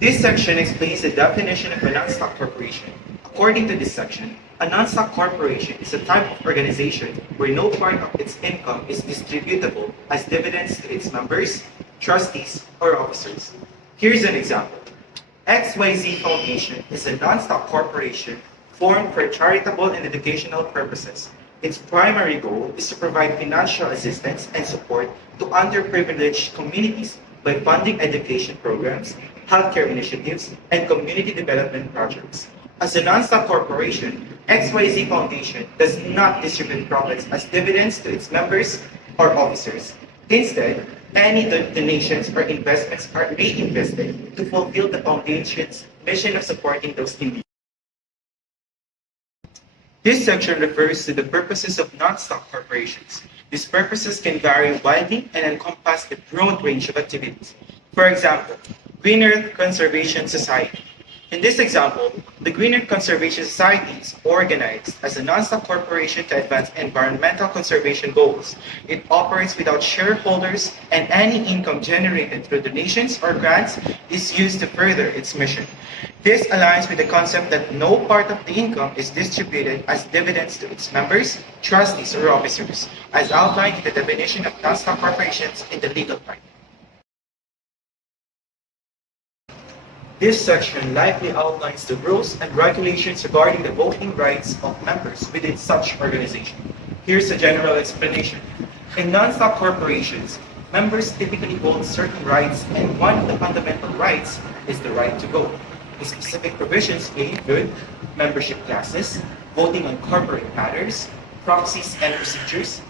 This section explains the definition of a non-stock corporation. According to this section, a non-stock corporation is a type of organization where no part of its income is distributable as dividends to its members, trustees, or officers. Here's an example. XYZ Foundation is a non-stock corporation formed for charitable and educational purposes. Its primary goal is to provide financial assistance and support to underprivileged communities by funding education programs, healthcare initiatives, and community development projects. As a non-stock corporation, XYZ Foundation does not distribute profits as dividends to its members or officers. Instead, any donations or investments are reinvested to fulfill the foundation's mission of supporting those in need. This section refers to the purposes of non-stock corporations. These purposes can vary widely and encompass a broad range of activities. For example, Green Earth Conservation Society. In this example, the Green Earth Conservation Society is organized as a non-stock corporation to advance environmental conservation goals. It operates without shareholders, and any income generated through donations or grants is used to further its mission. This aligns with the concept that no part of the income is distributed as dividends to its members, trustees, or officers, as outlined in the definition of non-stock corporations in the legal part. This section likely outlines the rules and regulations regarding the voting rights of members within such organization. Here's a general explanation. In non-stock corporations, members typically hold certain rights, and one of the fundamental rights is the right to vote. The specific provisions may include membership classes, voting on corporate matters, proxies and procedures,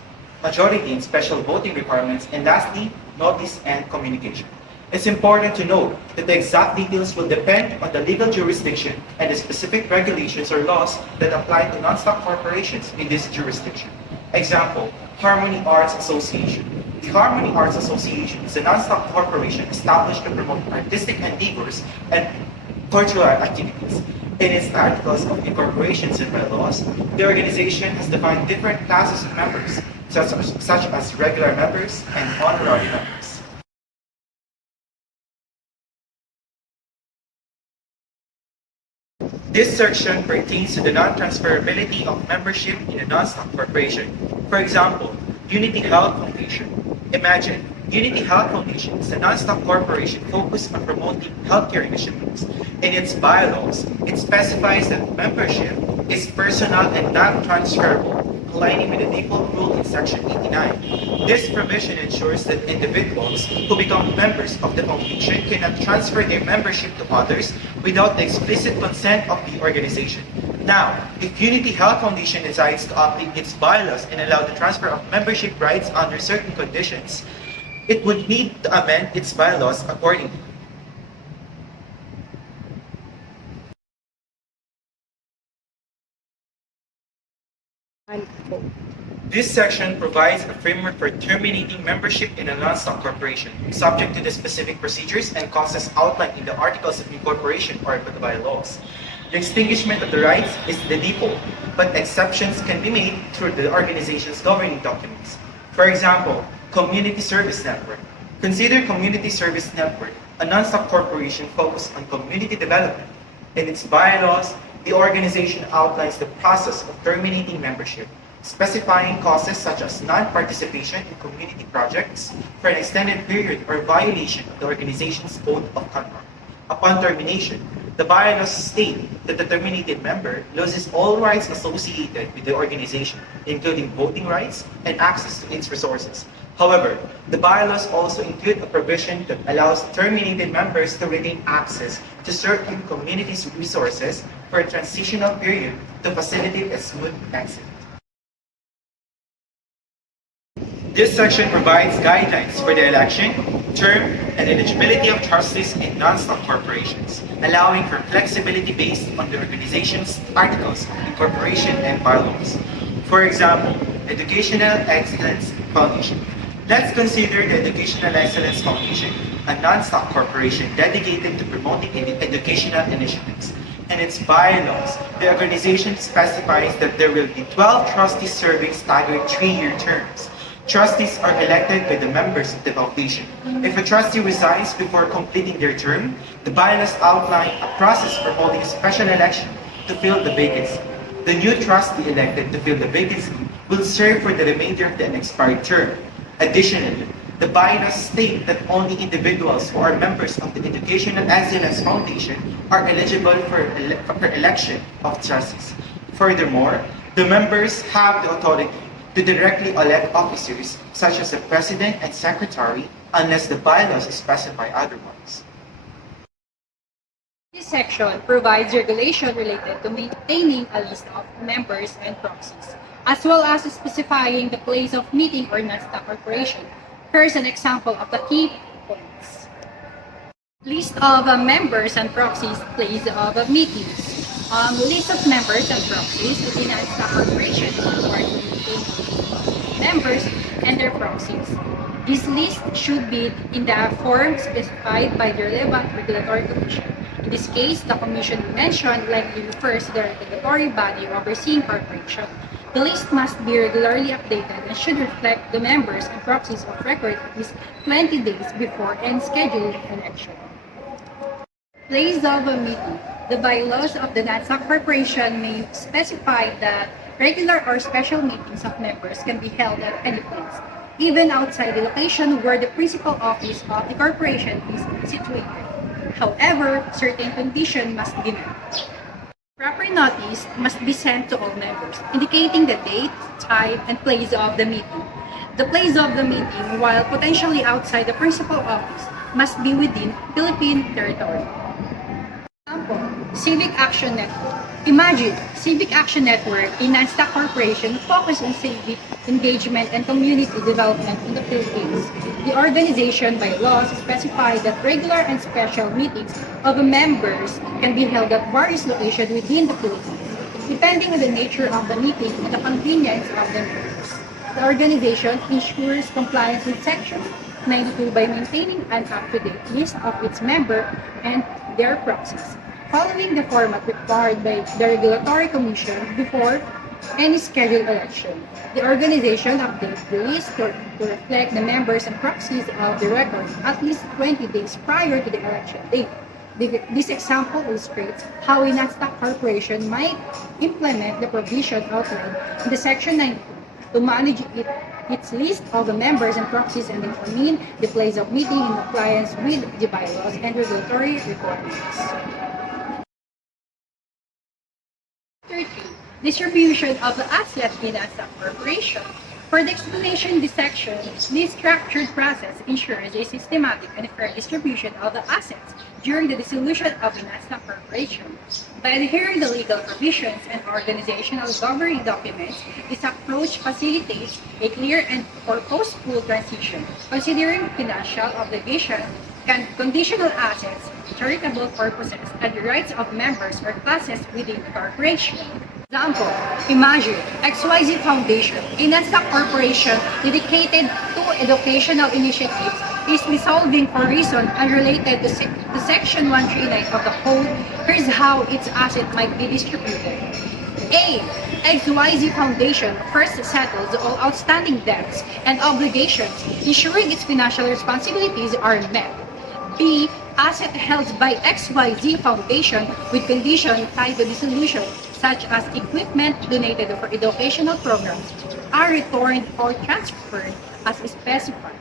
majority and special voting requirements, and lastly, notice and communication. It's important to note that the exact details will depend on the legal jurisdiction and the specific regulations or laws that apply to non-stock corporations in this jurisdiction. Example, Harmony Arts Association. The Harmony Arts Association is a non-stock corporation established to promote artistic endeavors and cultural activities. In its articles of incorporations and bylaws, the organization has defined different classes of members, such as regular members and honorary members. This section pertains to the non-transferability of membership in a non-stock corporation. For example, Unity Health Foundation. Imagine, Unity Health Foundation is a non-stock corporation focused on promoting healthcare initiatives. In its bylaws, it specifies that membership is personal and non-transferable, aligning with the default rule in Section 89. This provision ensures that individuals who become members of the foundation cannot transfer their membership to others without the explicit consent of the organization. Now, if Unity Health Foundation decides to update its bylaws and allow the transfer of membership rights under certain conditions, it would need to amend its bylaws accordingly. This section provides a framework for terminating membership in a non-stock corporation, subject to the specific procedures and costs outlined in the Articles of Incorporation or the bylaws. The extinguishment of the rights is the default, but exceptions can be made through the organization's governing documents. For example, Community Service Network. Consider Community Service Network, a non-stock corporation focused on community development. In its bylaws, the organization outlines the process of terminating membership, specifying causes such as non-participation in community projects for an extended period or violation of the organization's code of conduct. Upon termination, the bylaws state that the terminated member loses all rights associated with the organization, including voting rights and access to its resources. However, the bylaws also include a provision that allows terminated members to retain access to certain community's resources for a transitional period to facilitate a smooth exit. This section provides guidelines for the election, term, and eligibility of trustees in non-stock corporations, allowing for flexibility based on the organization's articles of incorporation and bylaws. For example, Educational Excellence Foundation. Let's consider the Educational Excellence Foundation, a non-stock corporation dedicated to promoting educational initiatives. In its bylaws, the organization specifies that there will be 12 trustees serving staggered 3-year terms. Trustees are elected by the members of the foundation. If a trustee resigns before completing their term, the bylaws outline a process for holding a special election to fill the vacancy. The new trustee elected to fill the vacancy will serve for the remainder of the unexpired term. Additionally, the bylaws state that only individuals who are members of the Educational Excellence Foundation are eligible for election of trustees. Furthermore, the members have the authority to directly elect officers such as the president and secretary unless the bylaws specify otherwise. This section provides regulation related to maintaining a list of members and proxies, as well as specifying the place of meeting or non-stock corporation. Here's an example of the key points. List of members and proxies, place of meetings. List of members and proxies within a stock corporation is required to maintain members and their proxies. This list should be in the form specified by the relevant regulatory commission. In this case, the commission mentioned likely refers to the regulatory body overseeing corporation. The list must be regularly updated and should reflect the members and proxies of record at least 20 days before any scheduled election. Place of a meeting. The bylaws of the NATSAC Corporation may specify that regular or special meetings of members can be held at any place, even outside the location where the principal office of the corporation is situated. However, certain conditions must be met. Proper notice must be sent to all members, indicating the date, time, and place of the meeting. The place of the meeting, while potentially outside the principal office, must be within Philippine territory. Example, Civic Action Network. Imagine, Civic Action Network, a non-stock corporation focused on civic engagement and community development in the Philippines. The organization by laws specify that regular and special meetings of members can be held at various locations within the Philippines, depending on the nature of the meeting and the convenience of the members. The organization ensures compliance with Section 92 by maintaining an up-to-date list of its members and their proxies, following the format required by the Regulatory Commission before any scheduled election. The organization updates the list to reflect the members and proxies of the record at least 20 days prior to the election date. This example illustrates how a non-stock corporation might implement the provision outlined in the Section 92 to manage its list of the members and proxies and determine the place of meeting in compliance with the bylaws and regulatory requirements. 13. Distribution of the assets in a stock corporation. For the explanation in this section, this structured process ensures a systematic and fair distribution of the assets during the dissolution of a stock corporation. By adhering to legal provisions and organizational governing documents, this approach facilitates a clear and purposeful transition, considering financial obligations, conditional assets, charitable purposes, and the rights of members or classes within the corporation. Example, imagine XII Foundation, a non-stock corporation dedicated to educational initiatives, is dissolving for reasons unrelated to Section 139 of the Code. Here's how its assets might be distributed. A. XYZ Foundation first settles all outstanding debts and obligations, ensuring its financial responsibilities are met. B. Asset held by XYZ Foundation with conditions tied to dissolution, such as equipment donated for educational programs, are returned or transferred as specified.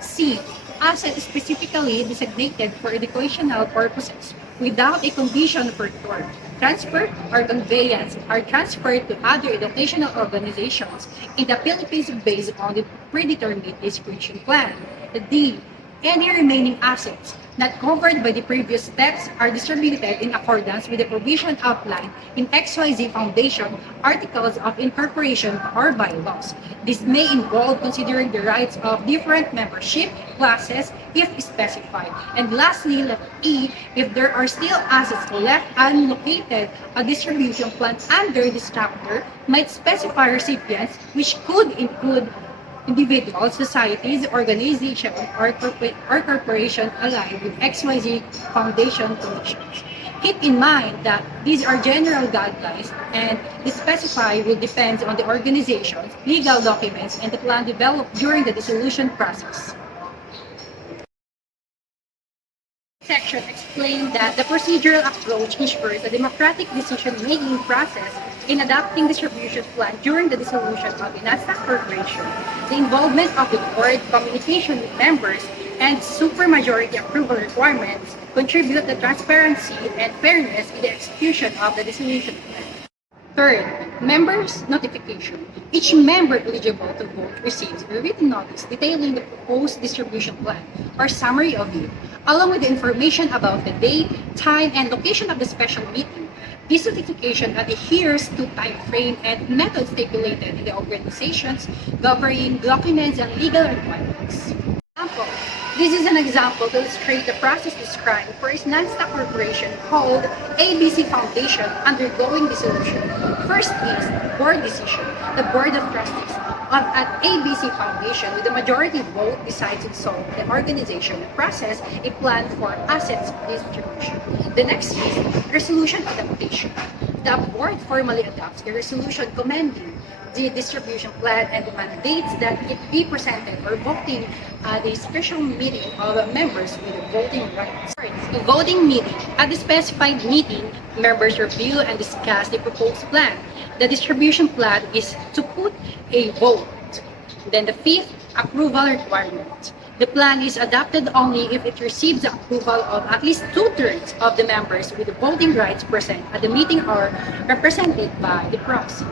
C. Assets specifically designated for educational purposes without a condition for return, transfer, or conveyance are transferred to other educational organizations in the Philippines based on the predetermined distribution plan. D. Any remaining assets not covered by the previous steps are distributed in accordance with the provision outlined in XYZ Foundation Articles of Incorporation or bylaws. This may involve considering the rights of different membership classes if specified. And lastly, E, if there are still assets left unallocated, a distribution plan under this chapter might specify recipients, which could include individuals, societies, organizations, or corporation aligned with XYZ Foundation conditions. Keep in mind that these are general guidelines and the specify will depend on the organization's legal documents and the plan developed during the dissolution process. Section explained that the procedural approach ensures a democratic decision-making process in adopting distribution plan during the dissolution of the NASDAQ Corporation, the involvement of the board, communication with members, and supermajority approval requirements contribute to transparency and fairness in the execution of the dissolution plan. Third, members' notification. Each member eligible to vote receives a written notice detailing the proposed distribution plan or summary of it, along with the information about the date, time, and location of the special meeting. This notification adheres to time frame and method stipulated in the organization's governing documents and legal requirements. Example. This is an example to illustrate the process described for a non-stock corporation called ABC Foundation undergoing dissolution. First is board decision. The board of trustees of an ABC Foundation with a majority vote decides to dissolve the organization and process a plan for assets distribution. The next is resolution adaptation. The board formally adopts a resolution commending the distribution plan and mandates that it be presented or voting at a special meeting of members with voting rights. A voting meeting. At the specified meeting, members review and discuss the proposed plan. The distribution plan is to put a vote. Then the fifth, approval requirement. The plan is adopted only if it receives the approval of at least 2/3 of the members with the voting rights present at the meeting or represented by the proxy.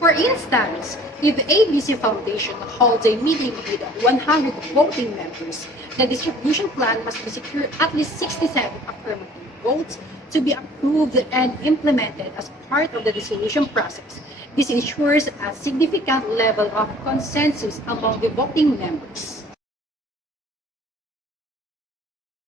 For instance, if the ABC Foundation holds a meeting with 100 voting members, the distribution plan must be secured at least 67 affirmative votes to be approved and implemented as part of the dissolution process. This ensures a significant level of consensus among the voting members.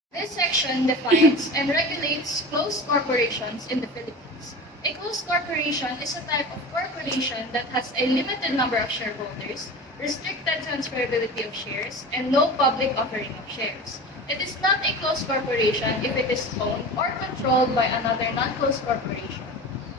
This section defines and regulates closed corporations in the Philippines. A closed corporation is a type of corporation that has a limited number of shareholders, restricted transferability of shares, and no public offering of shares. It is not a closed corporation if it is owned or controlled by another non-closed corporation.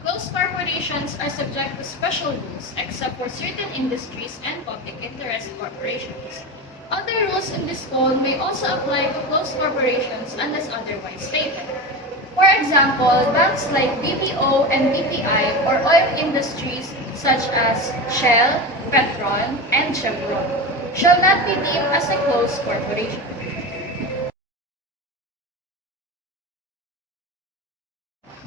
Closed corporations are subject to special rules except for certain industries and public interest corporations. Other rules in this code may also apply to closed corporations unless otherwise stated. For example, banks like BPO and BPI or oil industries such as Shell, Petron, and Chevron shall not be deemed as a closed corporation.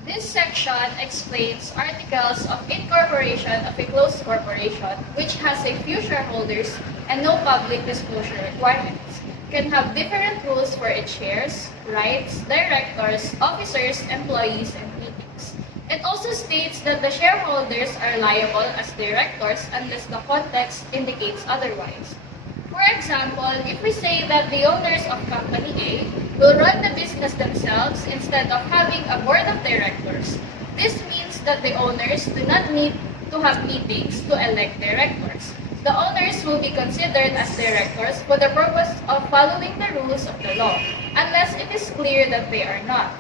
This section explains articles of incorporation of a closed corporation which has a few shareholders and no public disclosure requirements, can have different rules for its shares, rights, directors, officers, employees, and meetings. It also states that the shareholders are liable as directors unless the context indicates otherwise. For example, if we say that the owners of Company A will run the business themselves instead of having a board of directors, this means that the owners do not need to have meetings to elect directors. The owners will be considered as directors for the purpose of following the rules of the law, unless it is clear that they are not.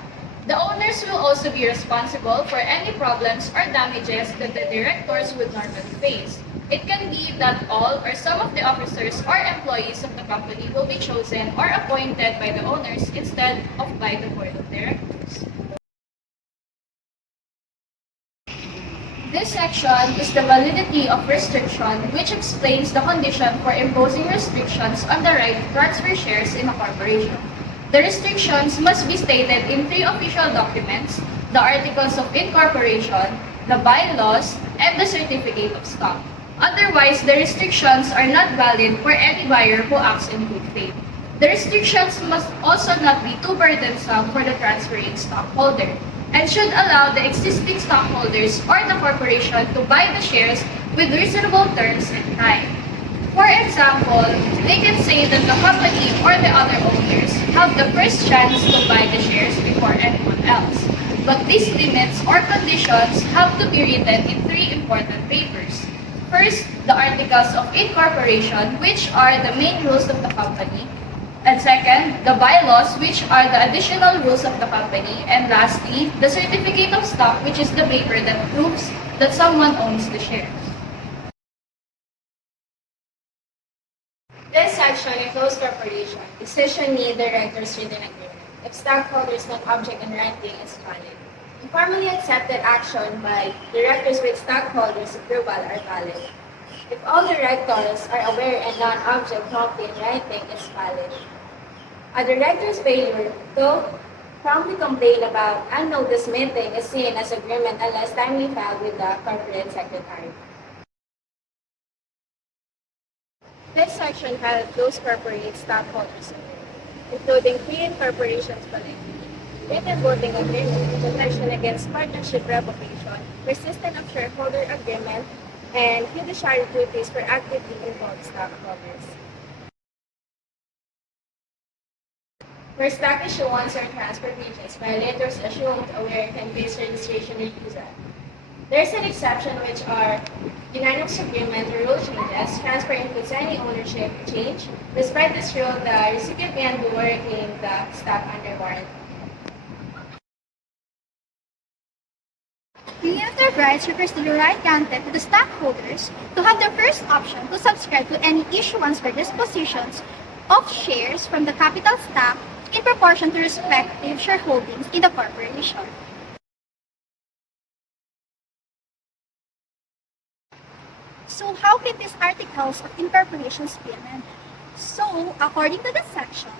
The owners will also be responsible for any problems or damages that the directors would normally face. It can be that all or some of the officers or employees of the company will be chosen or appointed by the owners instead of by the board of directors. This section is the validity of restriction, which explains the condition for imposing restrictions on the right to transfer shares in a corporation. The restrictions must be stated in 3 official documents: the Articles of Incorporation, the bylaws, and the Certificate of Stock. Otherwise, the restrictions are not valid for any buyer who acts in good faith. The restrictions must also not be too burdensome for the transferring stockholder, and should allow the existing stockholders or the corporation to buy the shares with reasonable terms and time. For example, they can say that the company or the other owners have the first chance to buy the shares before anyone else. But these limits or conditions have to be written in 3 important papers. First, the Articles of Incorporation, which are the main rules of the company. And second, the bylaws, which are the additional rules of the company. And lastly, the certificate of stock, which is the paper that proves that someone owns the shares. This section in closed corporation, decision need directors written agreement. If stockholders not object in writing, is valid. Informally accepted action by directors with stockholders' approval are valid. If all directors are aware and non-object promptly in writing, is valid. A director's failure to promptly complain about unnoticed meeting is seen as agreement unless timely filed with the corporate secretary. This section held closed corporate stockholders agreement, including pre-incorporation collective, written voting agreement, protection against partnership revocation, persistent of shareholder agreement, and fiduciary duties for actively involved stockholders. Where stock issuance or transfer breaches, violators assumed aware can face registration refusal. There is an exception which are unanimous agreement or rule changes. Transfer includes any ownership change. Despite this rule, the recipient may undo or reclaim the stock under warranty. Preemptive rights refers to the right granted to the stockholders to have the first option to subscribe to any issuance or dispositions of shares from the capital stock in proportion to respective shareholdings in the corporation. So how can these articles of incorporation be amended? So, according to this section,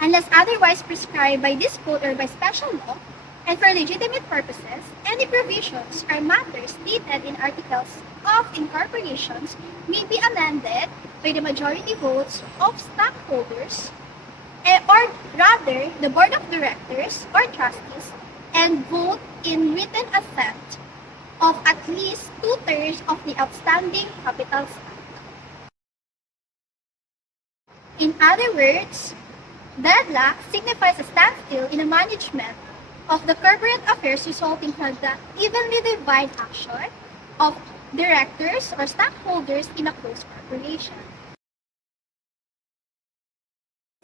unless otherwise prescribed by this code or by special law, and for legitimate purposes, any provisions or matters stated in articles of incorporations may be amended by the majority votes of stockholders, or rather, the board of directors or trustees, and vote in written assent of at least 2/3 of the outstanding capital stock. In other words, deadlock signifies a standstill in the management of the corporate affairs resulting from the evenly divided action of directors or stockholders in a closed corporation.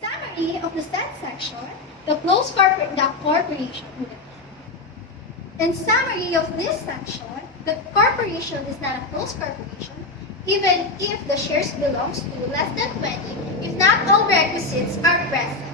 Summary of the said section, the corporation. In summary of this section, the corporation is not a closed corporation even if the shares belongs to less than 20 if not all requisites are present.